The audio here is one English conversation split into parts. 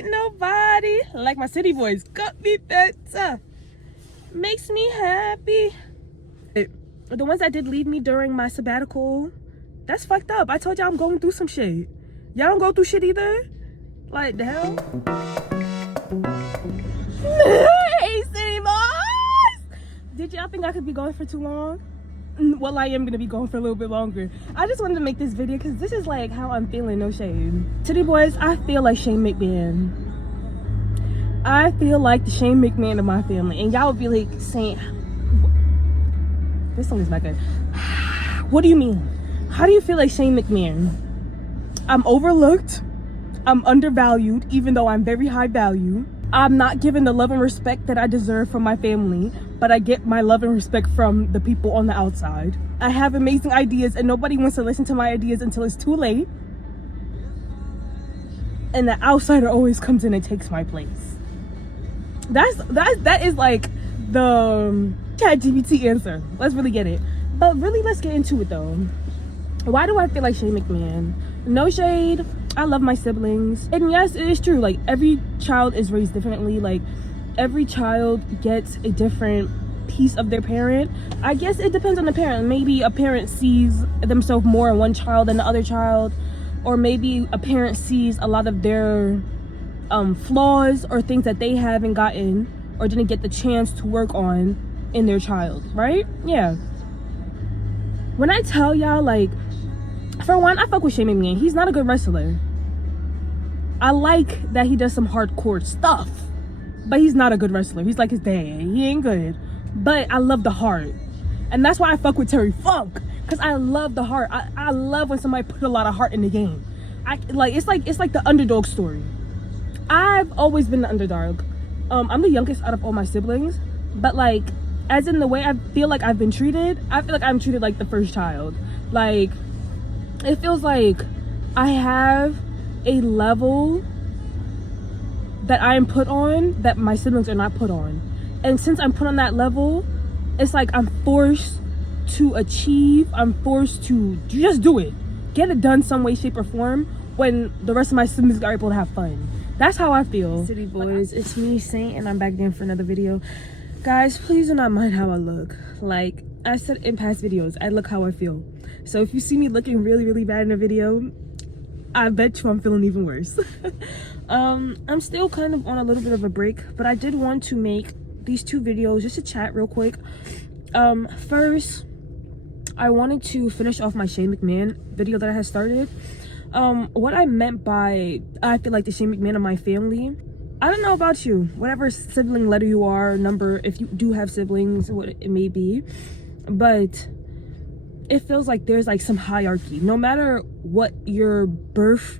Ain't nobody like my city boys. Got me better. Makes me happy. The ones that did leave me during my sabbatical, that's fucked up. I told y'all I'm going through some shit. Y'all don't go through shit either? Like, the hell? Hey, city boys! Did y'all think I could be going for too long? Well, I am gonna be going for a little bit longer. I just wanted to make this video because this is like how I'm feeling, no shade. City boys, I feel like Shane McMahon. I feel like the Shane McMahon of my family. And y'all would be like saying, this song is not good. What do you mean? How do you feel like Shane McMahon? I'm overlooked. I'm undervalued, even though I'm very high value. I'm not given the love and respect that I deserve from my family, but I get my love and respect from the people on the outside. I have amazing ideas and nobody wants to listen to my ideas until it's too late. And the outsider always comes in and takes my place. That is like the ChatGPT answer. Let's really get it. But really, let's get into it though. Why do I feel like Shane McMahon? No shade. I love my siblings. And yes, it is true. Like, every child is raised differently. Like, every child gets a different piece of their parent. I guess it depends on the parent. Maybe a parent sees themselves more in one child than the other child. Or maybe a parent sees a lot of their flaws or things that they haven't gotten or didn't get the chance to work on in their child, right? Yeah. When I tell y'all, like, for one, I fuck with Shane McMahon. He's not a good wrestler. I like that he does some hardcore stuff, but he's not a good wrestler. He's like his dad. He ain't good. But I love the heart. And that's why I fuck with Terry Funk. Because I love the heart. I love when somebody put a lot of heart in the game. It's like the underdog story. I've always been the underdog. I'm the youngest out of all my siblings. But like, as in the way I feel like I've been treated, I feel like I'm treated like the first child. Like, it feels like I have a level that I am put on that my siblings are not put on. And since I'm put on that level, it's like I'm forced to achieve. I'm forced to just do it. Get it done some way, shape, or form when the rest of my siblings are able to have fun. That's how I feel. City boys, it's me, Saint, and I'm back again for another video. Guys, please do not mind how I look. Like I said in past videos, I look how I feel. So if you see me looking really, really bad in a video, I bet you I'm feeling even worse. I'm still kind of on a little bit of a break, but I did want to make these two videos just to chat real quick. First, I wanted to finish off my Shane McMahon video that I had started. What I meant by I feel like the Shane McMahon of my family, I don't know about you, whatever sibling letter you are, number, if you do have siblings, what it may be, but it feels like there's like some hierarchy no matter what your birth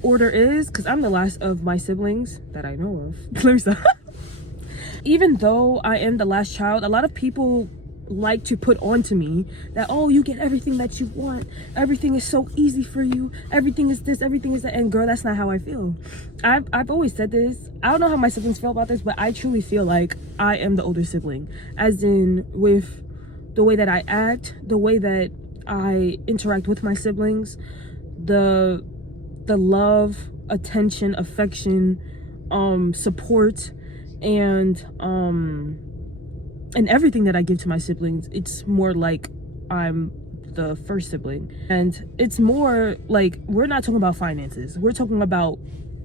order is, because I'm the last of my siblings that I know of. Let me stop. Even though I am the last child, a lot of people like to put on to me that, oh, you get everything that you want, everything is so easy for you, everything is this, everything is that. And girl, that's not how I feel. I've always said this. I don't know how my siblings feel about this, but I truly feel like I am the older sibling, as in with the way that I act, the way that I interact with my siblings, the love, attention, affection, support, and everything that I give to my siblings. It's more like I'm the first sibling, and it's more like we're not talking about finances. We're talking about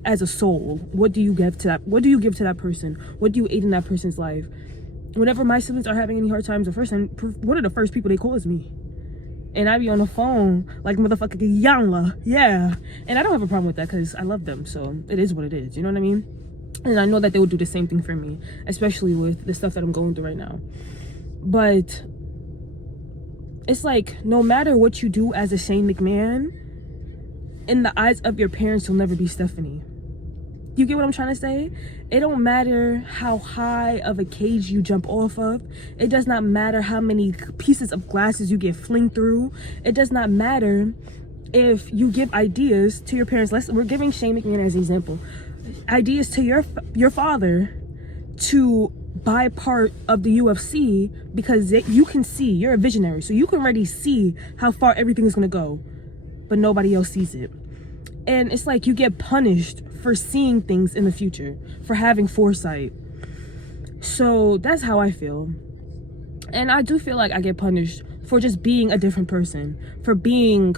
as a soul. What do you give to that? What do you give to that person? What do you aid in that person's life? Whenever my siblings are having any hard times, one of the first people they call is me. And I be on the phone like motherfucking Yangla. Yeah. And I don't have a problem with that because I love them. So it is what it is. You know what I mean? And I know that they would do the same thing for me, especially with the stuff that I'm going through right now. But it's like, no matter what you do as a Shane McMahon, in the eyes of your parents, you'll never be Stephanie. You get what I'm trying to say? It don't matter how high of a cage you jump off of. It does not matter how many pieces of glasses you get flinged through. It does not matter if you give ideas to your parents. We're giving Shane McMahon as an example. Ideas to your father to buy part of the UFC because you can see, you're a visionary. So you can already see how far everything is going to go, but nobody else sees it. And it's like you get punished for seeing things in the future, for having foresight. So that's how I feel. And I do feel like I get punished for just being a different person, for being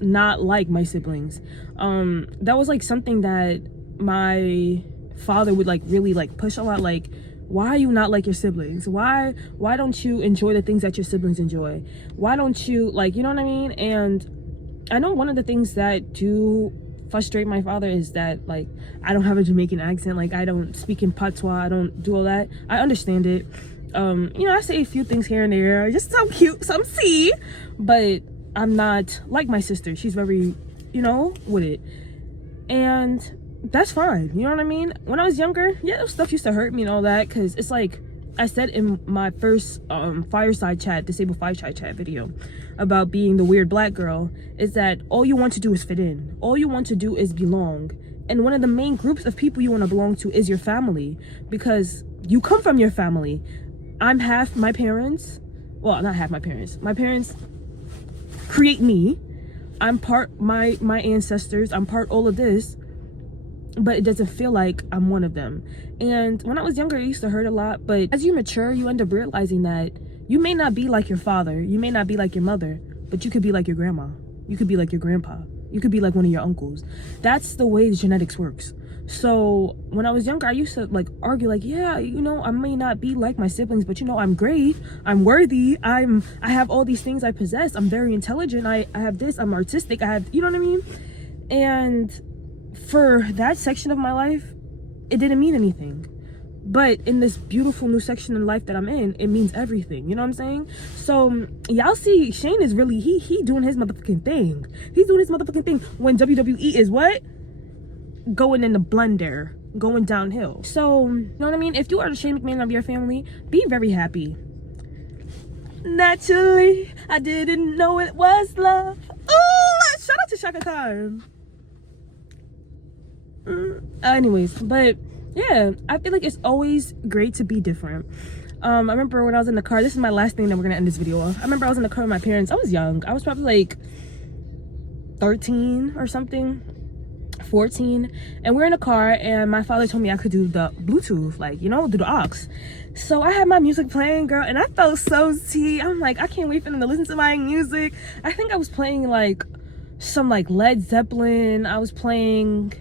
not like my siblings. That was like something that my father would like really like push a lot. Like, why are you not like your siblings? Why don't you enjoy the things that your siblings enjoy? Why don't you, like, you know what I mean? And I know one of the things that do frustrate my father is that, like, I don't have a Jamaican accent. Like, I don't speak in patois. I don't do all that. I understand it. You know, I say a few things here and there, just some cute, some see, but I'm not like my sister. She's very, you know, with it. And that's fine. You know what I mean? When I was younger, yeah, those stuff used to hurt me and all that, because it's like I said in my first fireside chat, disabled fireside chat video about being the weird black girl, is that all you want to do is fit in. All you want to do is belong. And one of the main groups of people you want to belong to is your family, because you come from your family. I'm half my parents. Well, not half my parents. My parents create me. I'm part my ancestors. I'm part all of this. But it doesn't feel like I'm one of them. And when I was younger, it used to hurt a lot. But as you mature, you end up realizing that you may not be like your father. You may not be like your mother. But you could be like your grandma. You could be like your grandpa. You could be like one of your uncles. That's the way the genetics works. So when I was younger, I used to like argue, like, yeah, you know, I may not be like my siblings, but you know, I'm great, I'm worthy, I have all these things I possess, I'm very intelligent, I have this, I'm artistic, I have, you know what I mean? And for that section of my life, it didn't mean anything. But in this beautiful new section in life that I'm in, it means everything. You know what I'm saying? So y'all see, Shane is really, he doing his motherfucking thing. He's doing his motherfucking thing when WWE is what? Going in the blender, going downhill. So, you know what I mean? If you are the Shane McMahon of your family, be very happy. Naturally, I didn't know it was love. Oh, shout out to Shaka Khan. Anyways, but yeah, I feel like it's always great to be different. I remember when I was in the car, this is my last thing that we're gonna end this video off. I remember I was in the car with my parents. I was young. I was probably like 13 or something, 14, and we're in a car, and my father told me I could do the Bluetooth, like, you know, do the aux. So I had my music playing, girl, and I felt so tea. I'm like, I can't wait for them to listen to my music. I think I was playing like some like Led Zeppelin. I was playing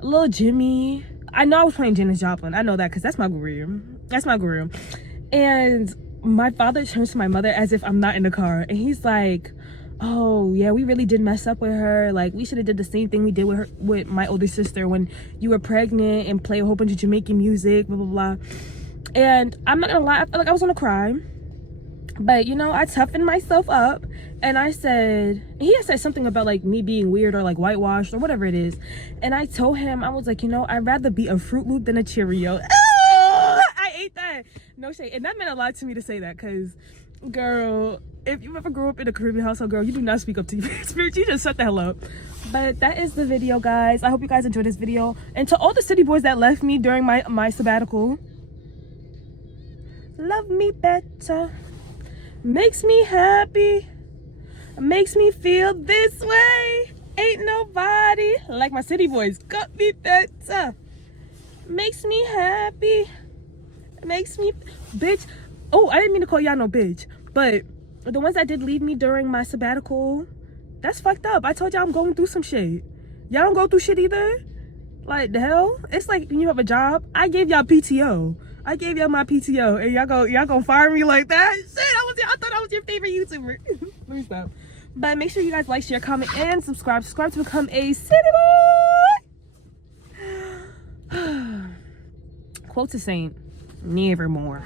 a little Jimmy. I know I was playing Janis Joplin. I know that because that's my guru. That's my guru. And my father turns to my mother as if I'm not in the car, and he's like, oh yeah, we really did mess up with her. Like, we should have did the same thing we did with her, with my older sister, when you were pregnant, and play a whole bunch of Jamaican music, blah blah blah. And I'm not gonna lie, I felt like I was gonna cry, but you know, I toughened myself up, and I said, he had said something about like me being weird or like whitewashed or whatever it is, and I told him, I was like, you know, I'd rather be a Fruit Loop than a Cheerio. I ate that, no shade. And that meant a lot to me to say that, because girl, if you ever grew up in a Caribbean household, girl, you do not speak up to your parents. You just shut the hell up. But that is the video, guys. I hope you guys enjoyed this video. And to all the city boys that left me during my sabbatical, love me better, makes me happy, makes me feel this way. Ain't nobody like my city boys. Got me better, makes me happy, makes me, bitch. Oh, I didn't mean to call y'all no bitch, but the ones that did leave me during my sabbatical, that's fucked up. I told y'all I'm going through some shit. Y'all don't go through shit either? Like, the hell? It's like when you have a job. I gave y'all PTO. I gave y'all my PTO, and y'all gonna fire me like that? Shit, I thought I was your favorite YouTuber. Let me stop. But make sure you guys like, share, comment, and subscribe. Subscribe to become a city boy. Quote to Saint, nevermore.